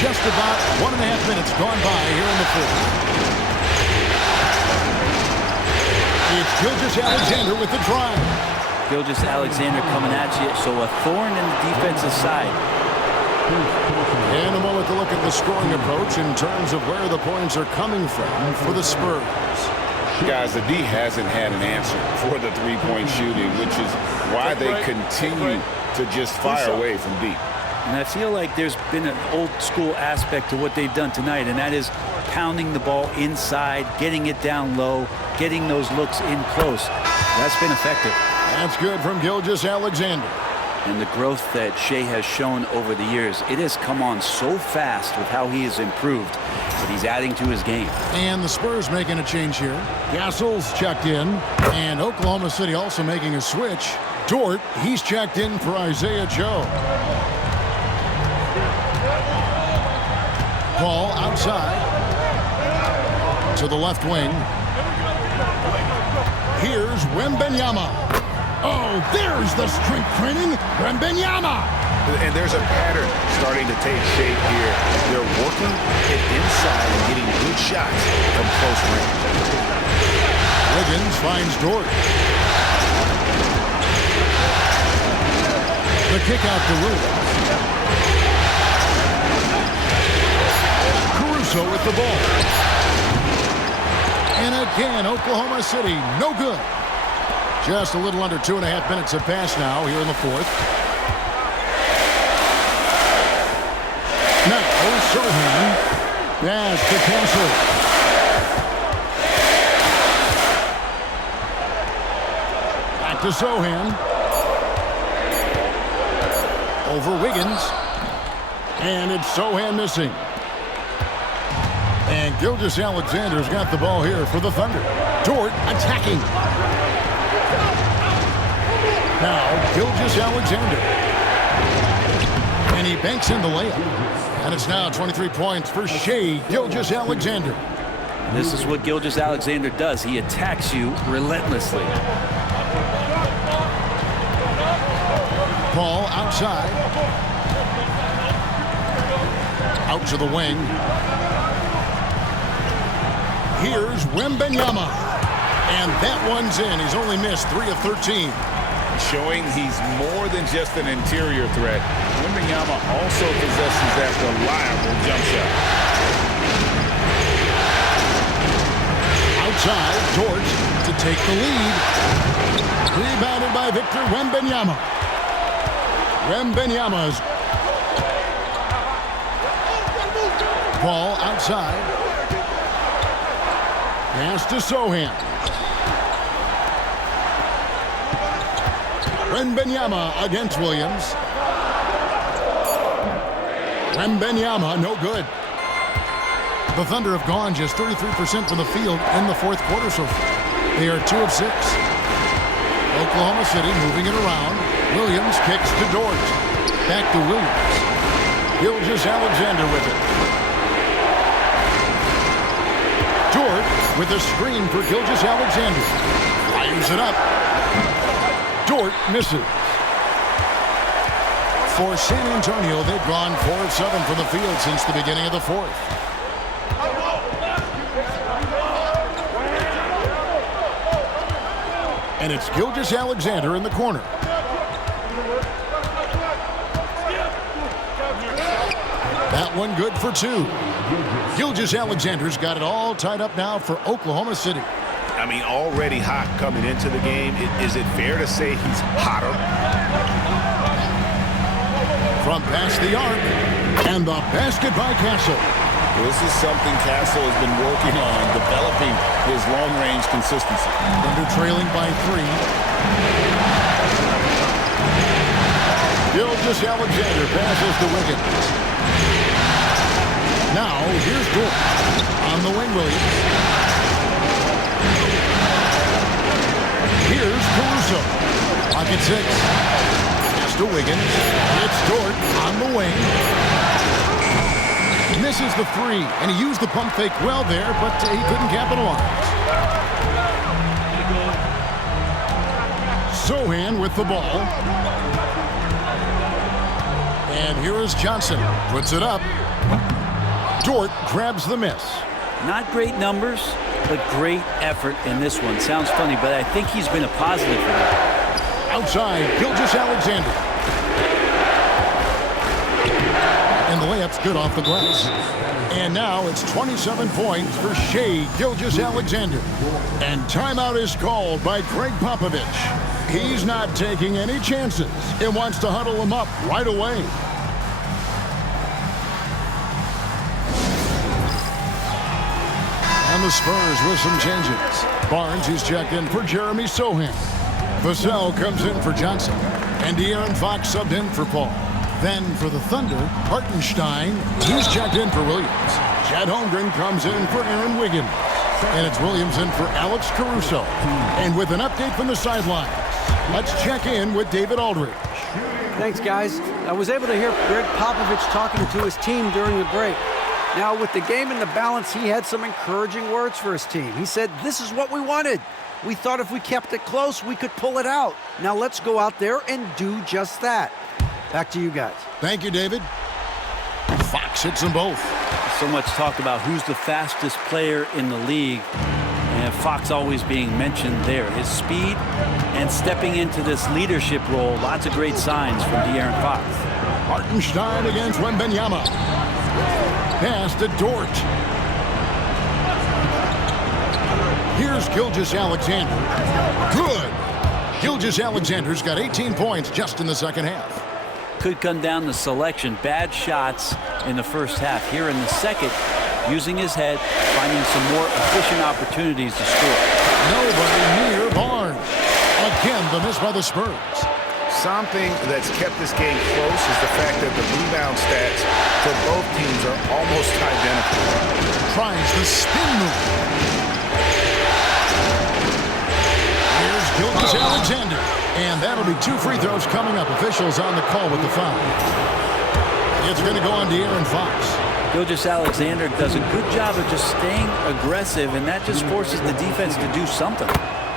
Just about 1.5 minutes gone by here in the fourth. It's Gilgeous-Alexander with the drive. Gilgeous-Alexander coming at you, so a thorn in the defensive side. And a moment to look at the scoring approach in terms of where the points are coming from for the Spurs. Guys, the D hasn't had an answer for the three-point shooting, which is why they continue to just fire away from deep. And I feel like there's been an old-school aspect to what they've done tonight, and that is pounding the ball inside, getting it down low, getting those looks in close. That's been effective. That's good from Gilgeous-Alexander. And the growth that Shai has shown over the years, it has come on so fast with how he has improved, but he's adding to his game. And the Spurs making a change here. Gassol's checked in, and Oklahoma City also making a switch. Dort, he's checked in for Isaiah Joe. Paul outside to the left wing. Here's Wembanyama. Oh, there's the strength training. Wembanyama. And there's a pattern starting to take shape here. They're working it inside and getting good shots from close range. Wiggins finds Dort. The kick out to Williams. Caruso with the ball. And again, Oklahoma City, no good. Just a little under 2.5 minutes have passed now here in the fourth. Now, Sochan. Pass to Castle. Back to Sochan. Over Wiggins. And it's Sochan missing. And Gilgeous-Alexander's got the ball here for the Thunder. Dort attacking. Now, Gilgeous-Alexander. And he banks in the layup. And it's now 23 points for Shai Gilgeous-Alexander. This is what Gilgeous-Alexander does. He attacks you relentlessly. Paul outside. Out to the wing. Here's Wembanyama. And that one's in. He's only missed 3 of 13. Showing he's more than just an interior threat. Wembanyama also possesses that reliable jump shot. Outside, George to take the lead. Rebounded by Victor Wembanyama. Wembanyama's. Ball outside. Pass to Sochan. Wembanyama against Williams. Wembanyama, no good. The Thunder have gone just 33% from the field in the fourth quarter so far. They are 2 of 6. Oklahoma City moving it around. Williams kicks to Dort. Back to Williams. Gilgeous-Alexander with it. Dort with a screen for Gilgeous-Alexander. Fires it up. Dort misses. For San Antonio, they've gone 4 of 7 from the field since the beginning of the fourth. And it's Gilgeous-Alexander in the corner. That one good for 2. Gilgeous-Alexander's got it all tied up now for Oklahoma City. I mean, already hot coming into the game. Is it fair to say he's hotter? From past the arc, and the basket by Castle. This is something Castle has been working on, developing his long-range consistency. Thunder trailing by 3. Gilgeous-Alexander passes to Wiggins. Now, here's Dort on the wing, Williams. Here's Caruso. Pocket 6. Pass to Wiggins. It's Dort on the wing. Misses the 3, and he used the pump fake well there, but he couldn't capitalize. Sochan with the ball. And here is Johnson. Puts it up. Dort grabs the miss. Not great numbers, but great effort in this one. Sounds funny, but I think he's been a positive for them. Outside, Gilgeous-Alexander. And the layup's good off the glass. And now it's 27 points for Shai Gilgeous-Alexander. And timeout is called by Greg Popovich. He's not taking any chances and wants to huddle him up right away. And the Spurs with some changes. Barnes is checked in for Jeremy Sochan. Vassell comes in for Johnson. And De'Aaron Fox subbed in for Paul. Then for the Thunder, Hartenstein, he's checked in for Williams. Chad Holmgren comes in for Aaron Wiggins. And it's Williams in for Alex Caruso. And with an update from the sidelines, let's check in with David Aldridge. Thanks, guys. I was able to hear Greg Popovich talking to his team during the break. Now, with the game in the balance, he had some encouraging words for his team. He said, "This is what we wanted. We thought if we kept it close, we could pull it out. Now let's go out there and do just that." Back to you guys. Thank you, David. Fox hits them both. So much talk about who's the fastest player in the league. And Fox always being mentioned there. His speed and stepping into this leadership role. Lots of great signs from De'Aaron Fox. Hartenstein against Wembanyama. Pass to Dort. Here's Gilgeous-Alexander. Good. Gilgeous-Alexander's got 18 points just in the second half. Could come down to selection. Bad shots in the first half. Here in the second, using his head, finding some more efficient opportunities to score. Nobody near Barnes. Again, the miss by the Spurs. Something that's kept this game close is the fact that the rebound stats for both teams are almost identical. Tries the spin move. Here's Gilgeous-Alexander. And that'll be 2 free throws coming up. Officials on the call with the foul. It's going to go on De'Aaron Fox. Gilgeous-Alexander does a good job of just staying aggressive, and that just forces the defense to do something.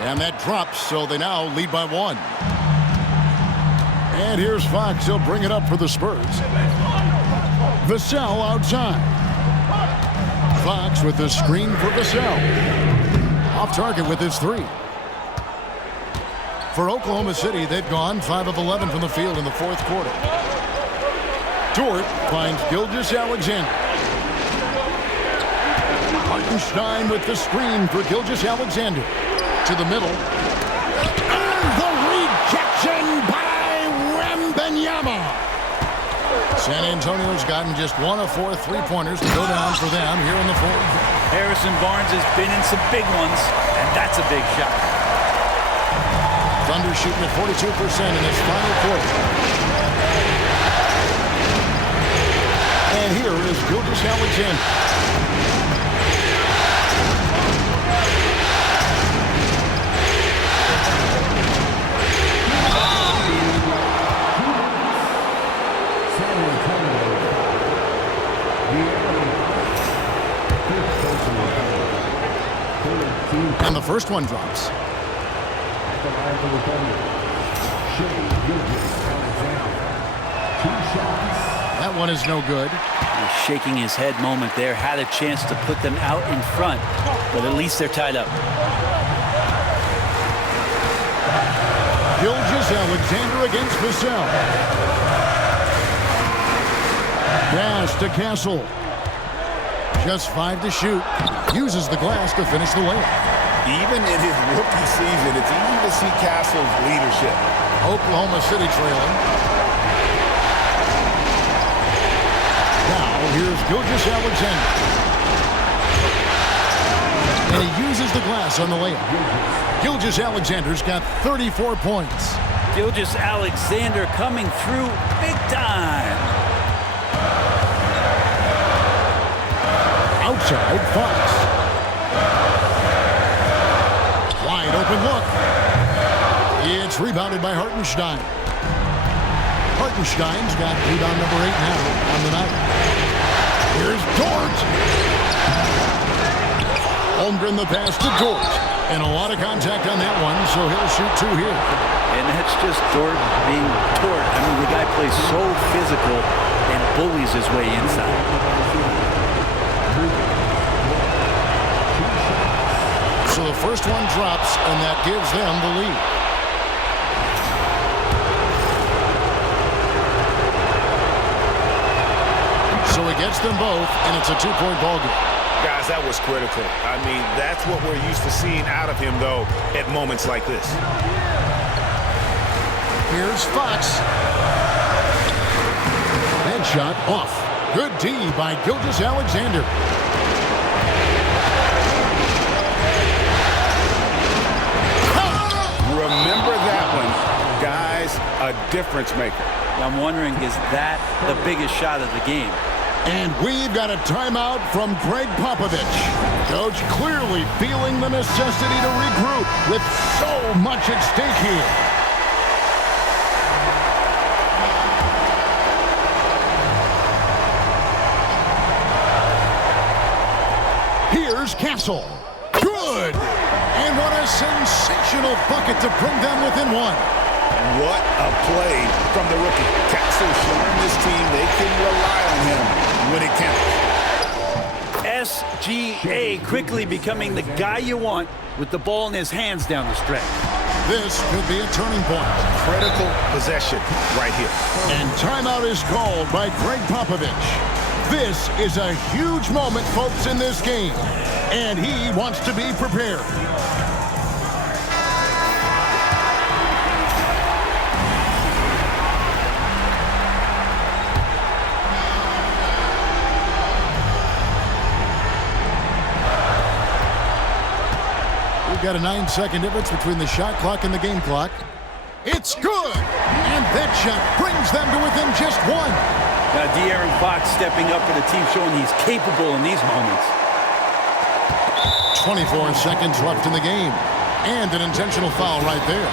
And that drops, so they now lead by 1. And here's Fox. He'll bring it up for the Spurs. Vassell outside. Fox with the screen for Vassell. Off target with his 3. For Oklahoma City, they've gone 5 of 11 from the field in the fourth quarter. Dort finds Gilgeous-Alexander. Hartenstein with the screen for Gilgeous-Alexander. To the middle. And the rejection by Wembanyama. San Antonio's gotten just 1 of 4 three-pointers to go down for them here in the fourth. Harrison Barnes has been in some big ones, and that's a big shot. Thunder shooting at 42% in this final quarter. And here is Gilgeous-Alexander. first one drops. At the line for the Thunder, Shai Gilgeous-Alexander. 2 shots. That one is no good. A shaking his head moment there. Had a chance to put them out in front, but at least they're tied up. Gilgeous-Alexander against Vassell. Pass to Castle. Just 5 to shoot. Uses the glass to finish the layup. Even in his rookie season, it's easy to see Castle's leadership. Oklahoma City trailing. Now here's Gilgeous-Alexander. And he uses the glass on the layup. Gilgeous-Alexander's got 34 points. Gilgeous-Alexander coming through big time. Outside, Fox. Wide open look. It's rebounded by Hartenstein. Hartenstein's got rebound number 8 now on the night. Here's Dort. Holmgren the pass to Dort. And a lot of contact on that one, so he'll shoot 2 here. And that's just Dort being Dort. I mean, the guy plays so physical and bullies his way inside. So the first one drops, and that gives them the lead. So he gets them both, and it's a 2-point ballgame. Guys, that was critical. I mean, that's what we're used to seeing out of him, though, at moments like this. Here's Fox. Headshot off. Good D by Gilgeous-Alexander. Remember that one, guys, a difference maker. I'm wondering, is that the biggest shot of the game? And we've got a timeout from Greg Popovich. Coach clearly feeling the necessity to regroup with so much at stake here. Here's Castle. Good! And what a sensational bucket to bring them within 1. What a play from the rookie. Castle showing this team they can rely on him when it counts. SGA quickly becoming the guy you want with the ball in his hands down the stretch. This could be a turning point. Critical possession right here. And timeout is called by Greg Popovich. This is a huge moment, folks, in this game. And he wants to be prepared. We've got a 9-second difference between the shot clock and the game clock. It's good! And that shot brings them to within just 1. Now, De'Aaron Fox stepping up for the team, showing he's capable in these moments. 24 seconds left in the game. And an intentional foul right there.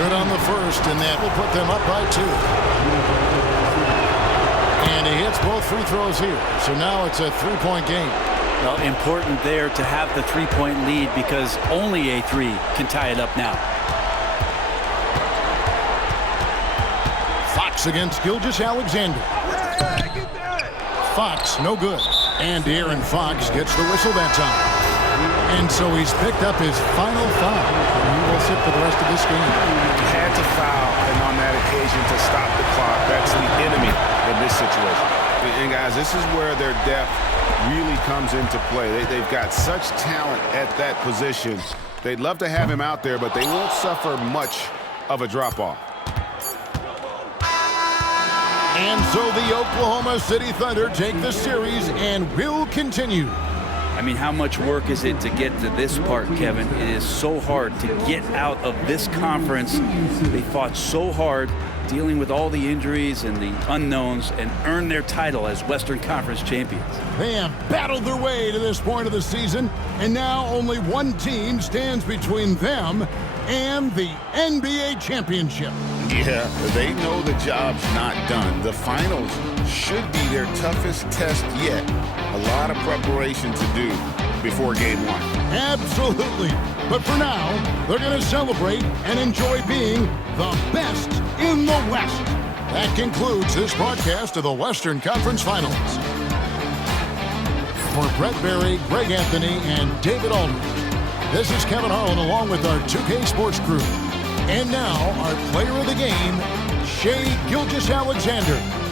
Good on the first, and that will put them up by 2. And he hits both free throws here. So now it's a 3-point game. Well, important there to have the 3-point lead because only a 3 can tie it up now. Fox against Gilgeous-Alexander. Fox, no good. And De'Aaron Fox gets the whistle that time. And so he's picked up his final foul. And he will sit for the rest of this game. Had to foul, and on that occasion to stop the clock. That's the enemy in this situation. And guys, this is where their depth really comes into play. They've got such talent at that position. They'd love to have him out there, but they won't suffer much of a drop-off. And so the Oklahoma City Thunder take the series and will continue. I mean, how much work is it to get to this part, Kevin? It is so hard to get out of this conference. They fought so hard, dealing with all the injuries and the unknowns, and earned their title as Western Conference champions. They have battled their way to this point of the season, and now only one team stands between them and the NBA championship. Yeah, they know the job's not done. The finals should be their toughest test yet. A lot of preparation to do before game one. Absolutely. But for now, they're going to celebrate and enjoy being the best in the West. That concludes this broadcast of the Western Conference Finals. For Brett Barry, Greg Anthony, and David Aldridge, this is Kevin Harlan along with our 2K Sports crew. And now, our player of the game, Shai Gilgeous-Alexander.